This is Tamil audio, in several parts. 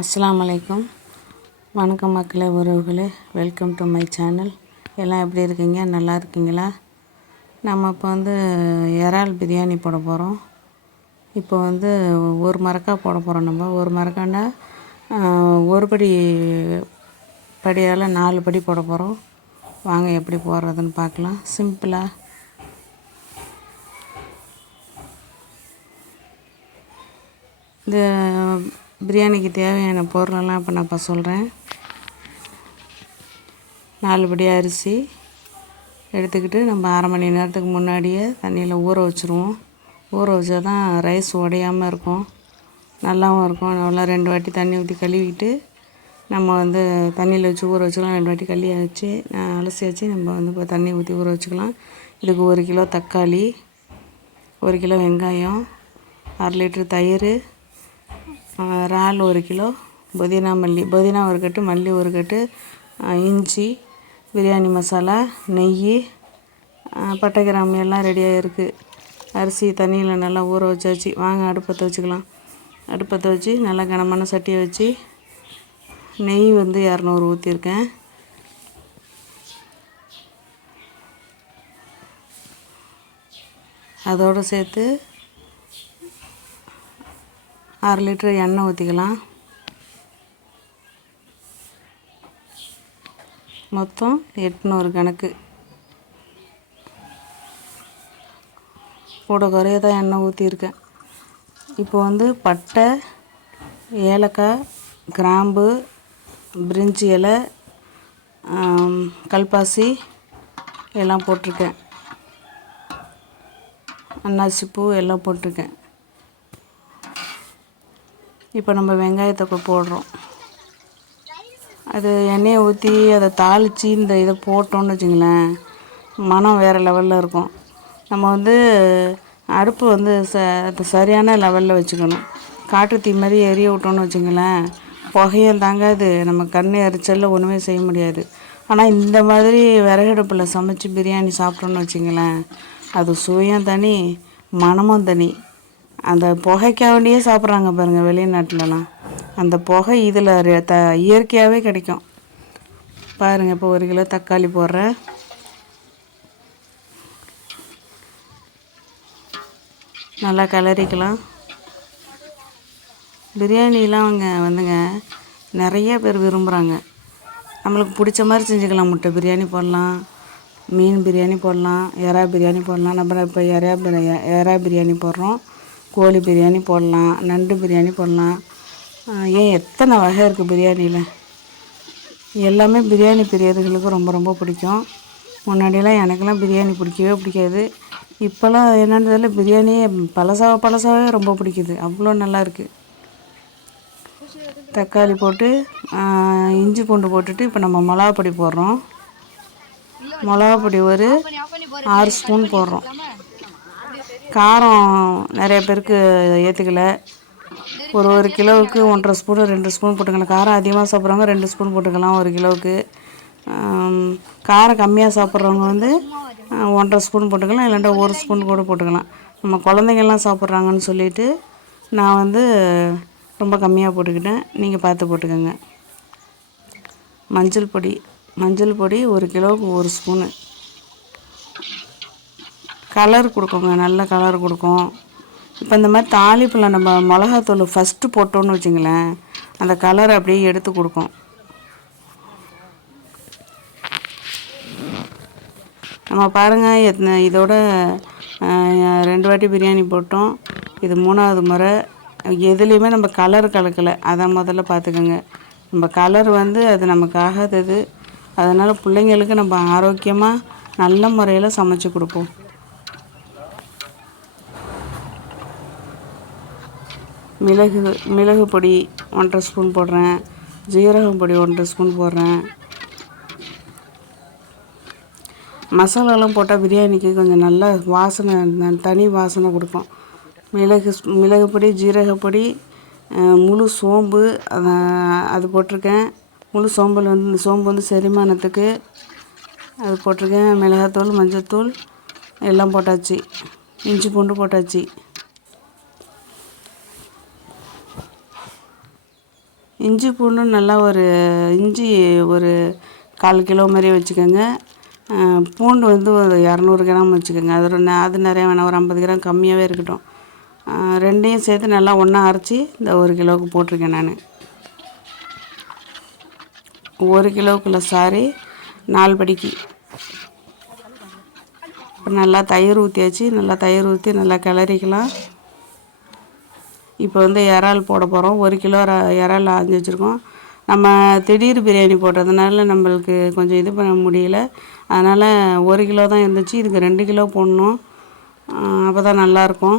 அஸ்லாம் அலைக்கும். வணக்கம் மக்களே உறவுகளே. வெல்கம் டு மை சேனல் எல்லாம் எப்படி இருக்கீங்க? நல்லா இருக்கீங்களா? நம்ம இப்போ வந்து இறால் பிரியாணி போட போகிறோம் இப்போ வந்து ஒரு மரக்காய் போட போகிறோம் நம்ம. ஒரு மரக்காண்டா ஒரு படி படியால் நாலு படி போட போகிறோம் வாங்க எப்படி போடுறதுன்னு பார்க்கலாம். சிம்பிளாக இந்த பிரியாணிக்கு தேவையான பொருளெல்லாம் இப்போ நான் இப்போ சொல்கிறேன் நாலுபடி அரிசி எடுத்துக்கிட்டு நம்ம அரை மணி நேரத்துக்கு முன்னாடியே தண்ணியில் ஊற வச்சுருவோம். ஊற வச்சா தான் ரைஸ் உடையாமல் இருக்கும். நல்லாவும் இருக்கும். நல்லா ரெண்டு வாட்டி தண்ணி ஊற்றி கழுவிட்டு நம்ம வந்து தண்ணியில் வச்சு ஊற வச்சுக்கலாம். ரெண்டு வாட்டி கழுவி வச்சு அலசி வச்சு நம்ம வந்து இப்போ தண்ணி ஊற்றி ஊற வச்சுக்கலாம். இதுக்கு ஒரு கிலோ தக்காளி ஒரு கிலோ வெங்காயம் அரை லிட்ரு தயிர் இறால் ஒரு கிலோ புதினா மல்லி புதினா ஒரு கட்டு மல்லி ஒரு கட்டு இஞ்சி பிரியாணி மசாலா நெய் பட்டை கிராம்பு எல்லாம் ரெடியாக இருக்குது அரிசி தண்ணியில் நல்லா ஊற வச்சாச்சு வாங்க அடுப்பத்தை வச்சுக்கலாம். அடுப்பத்தை வச்சு நல்லா கனமான சட்டியை வச்சு நெய் வந்து இரநூறு ஊற்றிருக்கேன் அதோடு சேர்த்து அரை லிட்டர் எண்ணெய் ஊற்றிக்கலாம் மொத்தம் எட்நூறு கணக்கு. கூட குறைய தான் எண்ணெய் ஊற்றிருக்கேன் இப்போ வந்து பட்டை ஏலக்காய் கிராம்பு பிரிஞ்சி இலை கல்பாசி எல்லாம் போட்டிருக்கேன். அன்னாசி பூ எல்லாம் போட்டிருக்கேன். இப்போ நம்ம வெங்காயத்தை போடுறோம். அது எண்ணெயை ஊற்றி அதை தாளித்து இந்த இதை போட்டோம்னு வச்சுங்களேன் மனம் வேறு லெவலில் இருக்கும். நம்ம வந்து அடுப்பு வந்து ச சரியான லெவலில் வச்சுக்கணும். காற்று தீ மாதிரி எரிய விட்டோம்னு வச்சுங்களேன் புகையும் தாங்காது. நம்ம கண் எரிச்சலில் ஒன்றுமே செய்ய முடியாது. ஆனால் இந்த மாதிரி விறகடுப்பில் சமைச்சு பிரியாணி சாப்பிட்டோன்னு வச்சுங்களேன் அது சுவையும் தனி மனமும் தனி. அந்த புகைக்காண்டியே சாப்பிட்றாங்க பாருங்கள் வெளிநாட்டிலலாம். அந்த புகை இதில் த இயற்கையாகவே கிடைக்கும். பாருங்கள் இப்போ ஒரு கிலோ தக்காளி போடுறேன் நல்லா கிளறிக்கலாம். பிரியாணிலாம் அவங்க வந்துங்க நிறைய பேர் விரும்புகிறாங்க நம்மளுக்கு பிடிச்ச மாதிரி செஞ்சுக்கலாம். முட்டை பிரியாணி போடலாம் மீன் பிரியாணி போடலாம் எறா பிரியாணி போடலாம். நம்ம இப்போ எறா பிரியா எறா பிரியாணி போடுறோம். கோழி பிரியாணி போடலாம் நண்டு பிரியாணி போடலாம். ஏன் எத்தனை வகை இருக்குது பிரியாணியில்? எல்லாமே பிரியாணி பிரியர்களுக்கு ரொம்ப ரொம்ப பிடிக்கும். முன்னாடியெல்லாம் எனக்கெல்லாம் பிரியாணி பிடிக்கவே பிடிக்காது. இப்போல்லாம் என்னன்றதில் பிரியாணியே பழசாக பழசாகவே ரொம்ப பிடிக்குது. அவ்வளோ நல்லா இருக்குது தக்காளி போட்டு இஞ்சி பூண்டு போட்டுட்டு இப்போ நம்ம மிளகா பொடி போடுறோம். மிளகா பொடி ஒரு ஆறு ஸ்பூன் போடுறோம். காரம் நிறைய பேருக்கு ஏற்றுக்கல ஒரு ஒரு கிலோவுக்கு ஒன்றரை ஸ்பூன் ரெண்டு ஸ்பூன் போட்டுக்கலாம் காரம் அதிகமாக சாப்பிட்றவங்க ரெண்டு ஸ்பூன் போட்டுக்கலாம் ஒரு கிலோவுக்கு. காரம் கம்மியாக சாப்பிட்றவங்க வந்து ஒன்றரை ஸ்பூன் போட்டுக்கலாம் இல்லைண்டா ஒரு ஸ்பூன் கூட போட்டுக்கலாம். நம்ம குழந்தைங்கள்லாம் சாப்பிட்றாங்கன்னு சொல்லிட்டு நான் வந்து ரொம்ப கம்மியாக போட்டுக்கிட்டேன். நீங்கள் பார்த்து போட்டுக்கோங்க. மஞ்சள் பொடி மஞ்சள் பொடி ஒரு கிலோவுக்கு ஒரு ஸ்பூனு. கலர் கொடுக்குங்க நல்ல கலர் கொடுக்கும். இப்போ இந்த மாதிரி தாளிப்பில் நம்ம மிளகாத்தூள் ஃபஸ்ட்டு போட்டோன்னு வச்சுங்களேன் அந்த கலர் அப்படியே எடுத்து கொடுக்கும். நம்ம பாருங்கள் எத்தனை இதோட ரெண்டு வாட்டி பிரியாணி போட்டோம். இது மூணாவது முறை. எதுலேயுமே நம்ம கலர் கலக்கலை. அதை முதல்ல பார்த்துக்கோங்க. நம்ம கலர் வந்து அது நமக்கு ஆகாதது. அதனால் பிள்ளைங்களுக்கு நம்ம ஆரோக்கியமாக நல்ல முறையில் சமைச்சு கொடுப்போம். மிளகு மிளகு பொடி ஒன்றரை ஸ்பூன் போடுறேன். ஜீரகம் பொடி ஒன்றரை ஸ்பூன் போடுறேன். மசாலாலாம் போட்டால் பிரியாணிக்கு கொஞ்சம் நல்லா வாசனை தனி வாசனை கொடுக்கும். மிளகு மிளகு பொடி ஜீரகப்பொடி முழு சோம்பு அது போட்டிருக்கேன். முழு சோம்பில் வந்து சோம்பு வந்து செரிமானத்துக்கு அது போட்டிருக்கேன். மிளகாத்தூள் மஞ்சத்தூள் எல்லாம் போட்டாச்சு. இஞ்சி பூண்டு போட்டாச்சு. இஞ்சி பூண்டு நல்லா ஒரு இஞ்சி ஒரு கால் கிலோ மாதிரி வச்சுக்கோங்க. பூண்டு வந்து ஒரு இரநூறு கிராம் வச்சுக்கோங்க. அது ஒரு அது நிறையா வேணாம். ஒரு ஐம்பது கிராம் கம்மியாகவே இருக்கட்டும். ரெண்டையும் சேர்த்து நல்லா ஒன்றா அரைச்சி இந்த ஒரு கிலோவுக்கு போட்டிருக்கேன் நான். ஒரு கிலோவுக்குள்ள சாரி நாலு படிக்கு. இப்போ நல்லா தயிர் ஊற்றியாச்சு நல்லா தயிர் ஊற்றி நல்லா கிளறிக்கலாம். இப்போ வந்து இறால் போட போகிறோம் ஒரு கிலோ ர- இறால் ஆஞ்சு வச்சுருக்கோம். நம்ம திடீர் பிரியாணி போட்டதுனால நம்மளுக்கு கொஞ்சம் இது பண்ண முடியல. அதனால் ஒரு கிலோ தான் இருந்துச்சு. இதுக்கு ரெண்டு கிலோ போடணும். அப்போ தான் நல்லாயிருக்கும்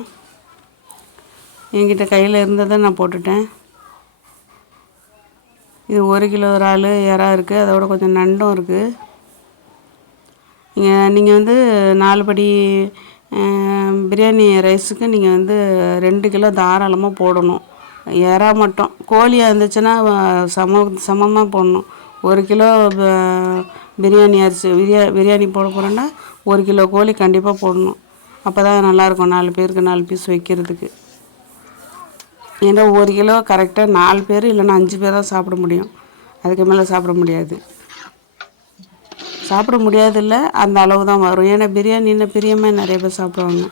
என்கிட்ட கையில் இருந்ததை நான் போட்டுட்டேன். இது ஒரு கிலோ இறால் இறா இருக்குது அதோட கொஞ்சம் நண்டும் இருக்குது நீங்கள் நீங்கள் வந்து நாலு படி பிரியாணி ரைஸுக்கு நீங்கள் வந்து ரெண்டு கிலோ தாராளமாக போடணும். இறா மட்டும். கோழியாக இருந்துச்சுன்னா சம சமமாக போடணும். ஒரு கிலோ பிரியாணி அரிசி பிரியா பிரியாணி போட போகிறோன்னா ஒரு கிலோ கோழி கண்டிப்பாக போடணும். அப்போ தான் நல்லாயிருக்கும். நாலு பேருக்கு நாலு பீஸ் வைக்கிறதுக்கு. ஏன்னா ஒரு கிலோ கரெக்டாக நாலு பேர் இல்லைன்னா அஞ்சு பேர் தான் சாப்பிட முடியும். அதுக்கு மேலே சாப்பிட முடியாது. சாப்பிட முடியாதுல்ல. அந்த அளவு தான் வரும். ஏன்னா பிரியாணின்னா பிரியமாக நிறைய பேர் சாப்பிடுவாங்க.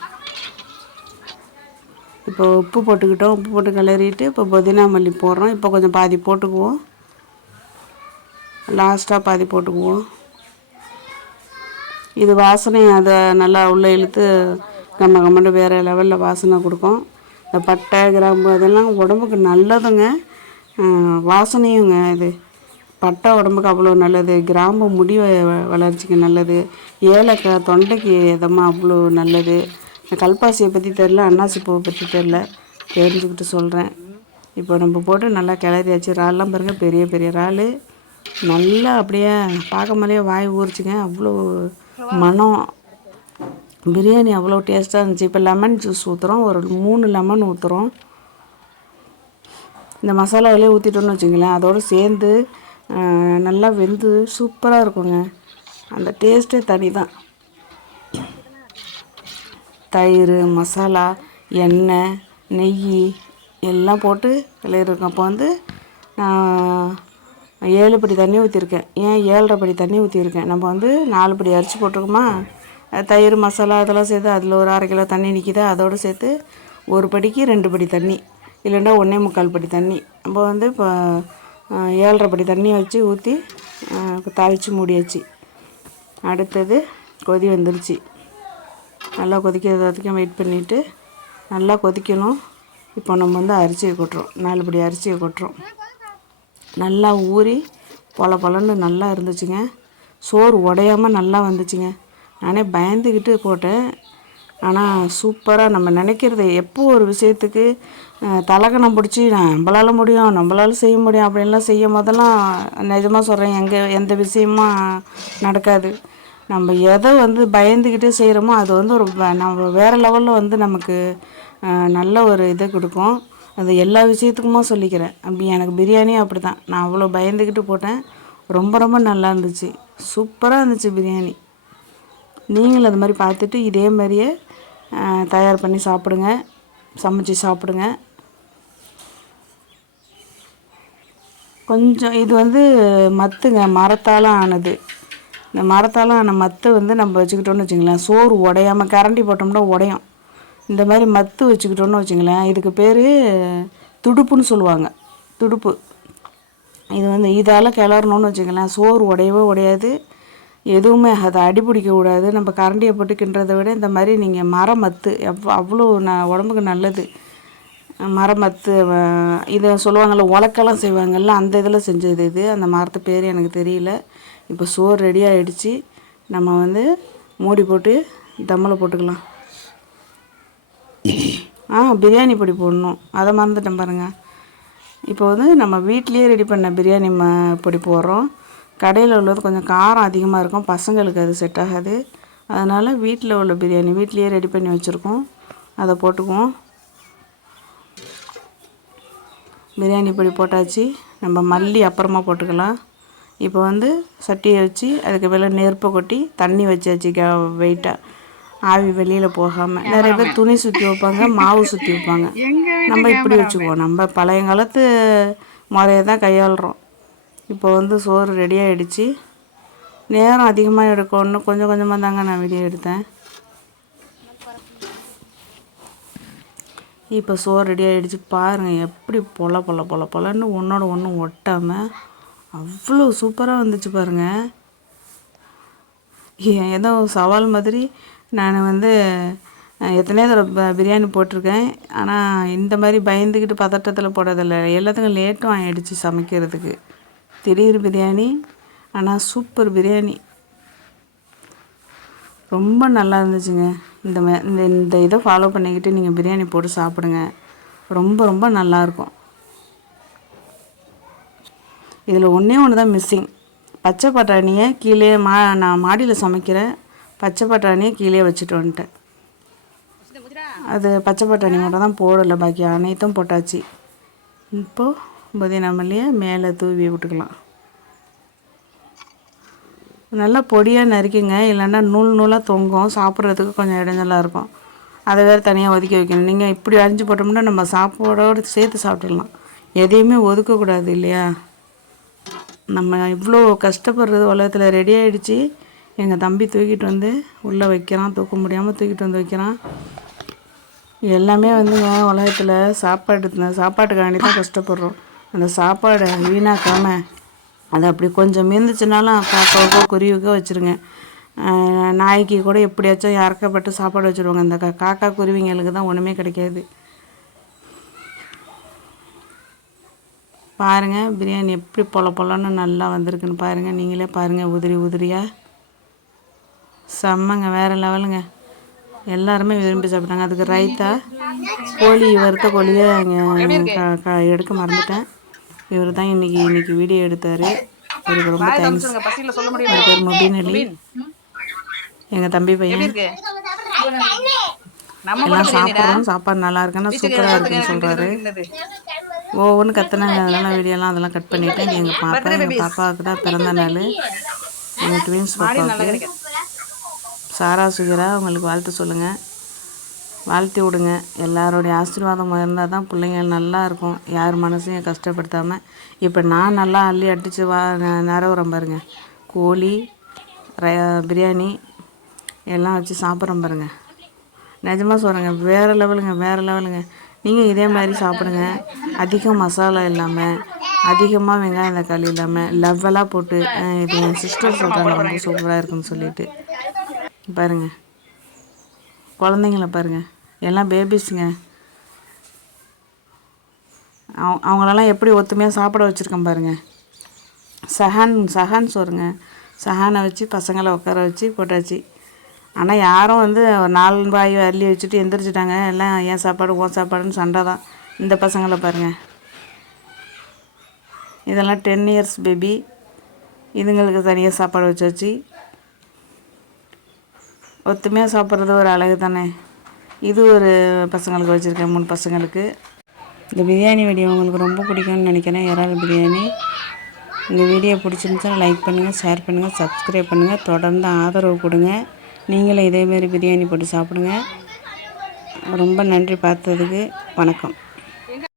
இப்போ உப்பு போட்டுக்கிட்டோம். உப்பு போட்டு கிளறிட்டு இப்போ புதினா மல்லி போடுறோம். இப்போ கொஞ்சம் பாதி போட்டுக்குவோம். லாஸ்ட்டாக பாதி போட்டுக்குவோம். இது வாசனை அதை நல்லா உள்ளே இழுத்து கம்ம கம்மண்டு வேறு லெவலில் வாசனை கொடுக்கும். இந்த பட்டை கிராம்பு அதெல்லாம் உடம்புக்கு நல்லதுங்க. வாசனையுங்க இது. பட்டை உடம்புக்கு அவ்வளோ நல்லது கிராம்பு முடி வ- வளர்ச்சிக்கு நல்லது ஏலக்காய் தொண்டைக்கு இதமாக அவ்வளோ நல்லது. கல்பாசியை பற்றி தெரில அன்னாசி பூவை பற்றி தெரில தெரிஞ்சுக்கிட்டு சொல்கிறேன் இப்போ நம்ம போட்டு நல்லா கிளறியாச்சு இறால்லாம் பாருங்கள் பெரிய பெரிய இறால். நல்லா அப்படியே பார்க்க மாதிரியே வாய் ஊறிச்சுங்க அவ்வளோ மனம். பிரியாணி அவ்வளோ டேஸ்ட்டாக இருந்துச்சு. இப்போ லெமன் ஜூஸ் ஊற்றுறோம் ஒரு மூணு லெமன் ஊற்றுறோம் இந்த மசாலாவிலே ஊற்றிட்டோன்னு வச்சுங்களேன் அதோடு சேர்ந்து நல்லா வெந்து சூப்பராக இருக்குங்க. அந்த டேஸ்ட்டே தனி தான் தயிர் மசாலா எண்ணெய் நெய் எல்லாம் போட்டு கிளறிருக்கோம் அப்போ வந்து நான் ஏழு படி தண்ணி ஊற்றிருக்கேன் ஏன் ஏழரை படி தண்ணி ஊற்றிருக்கேன் நம்ம வந்து நாலு படி அரிசி போட்டிருக்கோமா? தயிர் மசாலா அதெல்லாம் சேர்த்து அதில் ஒரு அரை கிலோ தண்ணி நிற்கிதா அதோடு சேர்த்து ஒரு படிக்கு ரெண்டு படி தண்ணி. இல்லைன்னா ஒன்றே முக்கால் படி தண்ணி. நம்ம வந்து இப்போ அஹ், ஏழரை படி தண்ணி வச்சு ஊற்றி தாளித்து மூடியாச்சு. அடுத்தது கொதி வந்துருச்சு. நல்லா கொதிக்கிறது வரைக்கும் வெயிட் பண்ணிவிட்டு நல்லா கொதிக்கணும். இப்போ நம்ம வந்து அரிசியை கொட்டுறோம். நாலுபடி அரிசியை கொட்டுறோம். நல்லா ஊறி பொல பொலன்னு நல்லா இருந்துச்சுங்க. சோறு உடையாமல் நல்லா வந்துச்சுங்க. நானே பயந்துக்கிட்டு போட்டேன். ஆனால் சூப்பராக நம்ம நினைக்கிறது. எப்போ ஒரு விஷயத்துக்கு தலகணம் பிடிச்சி நம்மளால முடியும் நம்மளால் செய்ய முடியும் அப்படின்லாம் செய்யும் போதெல்லாம் நிஜமாக சொல்கிறேன் எங்கே எந்த விஷயமும் நடக்காது. நம்ம எதை வந்து பயந்துக்கிட்டே செய்கிறோமோ அது வந்து ஒரு நம்ம வேறு லெவலில் வந்து நமக்கு நல்ல ஒரு இதை கொடுக்கும். அது எல்லா விஷயத்துக்குமா சொல்லிக்கிறேன். அப்படி எனக்கு பிரியாணியும் அப்படி தான் நான் அவ்வளோ பயந்துக்கிட்டு போட்டேன். ரொம்ப ரொம்ப நல்லா இருந்துச்சு. சூப்பராக இருந்துச்சு பிரியாணி. நீங்களும் அது மாதிரி பார்த்துட்டு இதே மாதிரியே தயார் பண்ணி சாப்பிடுங்க. சமைச்சு சாப்பிடுங்க. கொஞ்சம் இது வந்து மத்துங்க மரத்தால் ஆனது. இந்த மரத்தால் ஆன மத்து வந்து நம்ம வச்சுக்கிட்டோம்னு வச்சுங்களேன் சோறு உடையாமல் கரண்டி போட்டோம்னா உடையும். இந்த மாதிரி மத்து வச்சுக்கிட்டோம்னு வச்சுங்களேன் இதுக்கு பேர் துடுப்புன்னு சொல்லுவாங்க. துடுப்பு. இது வந்து இதால் கிளறணும்னு வச்சுக்கலாம் சோறு உடையவே உடையாது. எதுவுமே அதை அடிபிடிக்க கூடாது. நம்ம கரண்டியை போட்டு கிண்டுறதை விட இந்த மாதிரி நீங்கள் மரம் மத்து எவ் அவ்வளோ ந உடம்புக்கு நல்லது. மரமத்து இதை சொல்லுவாங்கள்ல உலக்கெல்லாம் செய்வாங்கள்ல அந்த இதில் செஞ்சது இது. அந்த மரத்து பேர் எனக்கு தெரியல. இப்போ சோறு ரெடி ஆகிடுச்சு நம்ம வந்து மூடி போட்டு தம்மில் போட்டுக்கலாம். ஆ பிரியாணி பொடி போடணும். அதை மறந்துட்டேன் பாருங்கள் இப்போ வந்து நம்ம வீட்லேயே ரெடி பண்ண பிரியாணி ம பொடி போடுறோம். கடையில் உள்ளது கொஞ்சம் காரம் அதிகமாக இருக்கும். பசங்களுக்கு அது செட் ஆகாது. அதனால் வீட்டில் உள்ள பிரியாணி வீட்லேயே ரெடி பண்ணி வச்சுருக்கோம். அதை போட்டுக்குவோம். பிரியாணி பொடி போட்டாச்சு. நம்ம மல்லி அப்புறமா போட்டுக்கலாம். இப்போ வந்து சட்டியை வச்சு அதுக்கு மேலே நெருப்பை கொட்டி தண்ணி வச்சாச்சு க வெயிட்டாக ஆவி வெளியில் போகாமல் நிறைய பேர் துணி சுற்றி வைப்பாங்க மாவு சுற்றி வைப்பாங்க. நம்ம இப்படி வச்சுக்குவோம். நம்ம பழைய காலத்து முறையை தான் கையாளுறோம். இப்போ வந்து சோறு ரெடி ஆகிடுச்சு நேரம் அதிகமாக எடுக்கணும் கொஞ்சம் கொஞ்சமாக தாங்க நான் வீடியோ எடுத்தேன். இப்போ சோறு ரெடி ஆகிடுச்சு பாருங்கள் எப்படி பொல பொல பொல பொலன்னு ஒன்றோட ஒன்று ஒட்டாமல் அவ்வளோ சூப்பராக வந்துச்சு பாருங்கள் ஏ- ஏதோ சவால் மாதிரி நான் வந்து எத்தனையோ தடவை பிரியாணி போட்டிருக்கேன். ஆனால் இந்த மாதிரி பயந்துக்கிட்டு பதட்டத்தில் போடுறதில்ல எல்லாத்துக்கும் லேட்டும் ஆகிடுச்சு சமைக்கிறதுக்கு. திடீர் பிரியாணி ஆனால் சூப்பர் பிரியாணி. ரொம்ப நல்லா இருந்துச்சுங்க. இந்த இந்த இந்த இதை ஃபாலோ பண்ணிக்கிட்டு நீங்கள் பிரியாணி போட்டு சாப்பிடுங்க. ரொம்ப ரொம்ப நல்லாயிருக்கும் இதில் ஒன்றே ஒன்று தான் மிஸ்ஸிங் பச்சை பட்டாணியை கீழே மா நான் மாடியில் சமைக்கிறேன் பச்சை பட்டாணியை கீழே வச்சுட்டு வந்துட்டேன். அது பச்சை பட்டாணி மட்டும் தான் போடலை. பாக்கி அனைத்தும் போட்டாச்சு. இப்போது புதினா மல்லியை மேலே தூவி விட்டுக்கலாம். நல்லா பொடியாக நறுக்குங்க. இல்லைன்னா நூல் நூலாக தொங்கும். சாப்பிட்றதுக்கு கொஞ்சம் இடைஞ்சலாக இருக்கும். அதை வேறு தனியாக ஒதுக்கி வைக்கணும். நீங்கள் இப்படி அரிஞ்சு போட்டோம்னா நம்ம சாப்பாடோடு சேர்த்து சாப்பிட்றலாம் எதையுமே ஒதுக்கக்கூடாது இல்லையா? நம்ம இவ்வளோ கஷ்டப்படுறது உலகத்தில் ரெடி ஆகிடுச்சு எங்கள் தம்பி தூக்கிட்டு வந்து உள்ளே வைக்கிறான். தூக்க முடியாமல் தூக்கிட்டு வந்து வைக்கிறான். எல்லாமே வந்துங்க உலகத்தில் சாப்பாடு சாப்பாட்டுக்காண்டி தான் கஷ்டப்படுறோம். அந்த சாப்பாடை வீணாக்காமல் அது அப்படி கொஞ்சம் மீந்துச்சுனாலும் காக்காவுக்கோ குருவிக்கோ வச்சுருங்க. நாய்க்கு கூட எப்படியாச்சும் இறக்கப்பட்டு சாப்பாடு வச்சுருவாங்க. அந்த காக்கா குருவிங்களுக்கு தான் ஒன்றுமே கிடைக்காது. பாருங்கள் பிரியாணி எப்படி பொல பொலன்னு நல்லா வந்திருக்குன்னு பாருங்கள் நீங்களே பாருங்கள் உதிரி உதிரியாக செம்மங்க வேறு லெவலுங்க. எல்லாருமே விரும்பி சாப்பிட்டாங்க. அதுக்கு ரைத்தா கோழி வறுத்த கோழியை இங்கே எடுக்க மறந்துட்டேன். இவர் தான் இன்னைக்கு இன்னைக்கு வீடியோ எடுத்தார். இவருக்கு ரொம்ப தேங்க்ஸ் அவர் பேர் முபீன் அலி. எங்கள் தம்பி பையன். எல்லாம் சாப்பிட்றோம். சாப்பாடு நல்லா இருக்குன்னா சூப்பராக இருக்குன்னு சொல்கிறாரு என்னது ஒவ்வொன்று கத்துனாங்க அதெல்லாம் வீடியோலாம் அதெல்லாம் கட் பண்ணிட்டேன். எங்கள் பாப்பா எங்கள் பாப்பாவுக்கு தான் பிறந்த நாள். எங்கள் ட்வின்ஸ் பாப்பாவுக்கு. சாரா சுகிரா உங்களுக்கு வாழ்த்து சொல்லுங்கள் வாழ்த்தி விடுங்க. எல்லாருடைய ஆசீர்வாதம் இருந்தால் தான் பிள்ளைங்க நல்லா இருக்கும். யார் மனசையும் கஷ்டப்படுத்தாமல் இப்போ நான் நல்லா அள்ளி அடித்து வா ந- நிறவுறேன் பாருங்க. கோழி ர பிரியாணி எல்லாம் வச்சு சாப்பிட்றோம் பாருங்க. நிஜமாக சொல்கிறேங்க வேறு லெவலுங்க வேறு லெவலுங்க. நீங்கள் இதே மாதிரி சாப்பிடுங்க. அதிகம் மசாலா இல்லாமல் அதிகமாக வெங்காயம் தக்காளி இல்லாமல் லெவலாக போட்டு இது என் சிஸ்டர் சொல்கிறாங்க ரொம்ப சூப்பராக இருக்குன்னு சொல்லிட்டு. பாருங்கள் குழந்தைங்கள பாருங்கள் எல்லாம் பேபிஸுங்க அவ அவங்களெல்லாம் எப்படி ஒத்துமையாக சாப்பிட வச்சுருக்கேன் பாருங்கள் சஹான் சஹான் சோறுங்க. சஹானை வச்சு பசங்களை உட்கார வச்சு போட்டாச்சு. ஆனால் யாரும் வந்து நாலு பாய் அள்ளி வச்சுட்டு எந்திரிச்சிட்டாங்க. எல்லாம் ஏன் சாப்பாடு ஓன் சாப்பாடுன்னு சண்டை தான். இந்த பசங்களை பாருங்கள் இதெல்லாம் டென் இயர்ஸ் பேபி இதுங்களுக்கு தனியாக சாப்பாடு வச்சாச்சு. ஒத்துமையாக சாப்பிட்றது ஒரு அழகு தானே இது ஒரு பசங்களுக்கு வச்சுருக்கேன் மூணு பசங்களுக்கு. இந்த பிரியாணி வீடியோ உங்களுக்கு ரொம்ப பிடிக்கும்னு நினைக்கிறேன். இறால் பிரியாணி. இந்த வீடியோ பிடிச்சிருந்துச்சா லைக் பண்ணுங்கள் ஷேர் பண்ணுங்கள் சப்ஸ்கிரைப் பண்ணுங்கள் தொடர்ந்து ஆதரவு கொடுங்க. நீங்களும் இதேமாரி பிரியாணி போட்டு சாப்பிடுங்க. ரொம்ப நன்றி பார்த்ததுக்கு வணக்கம்.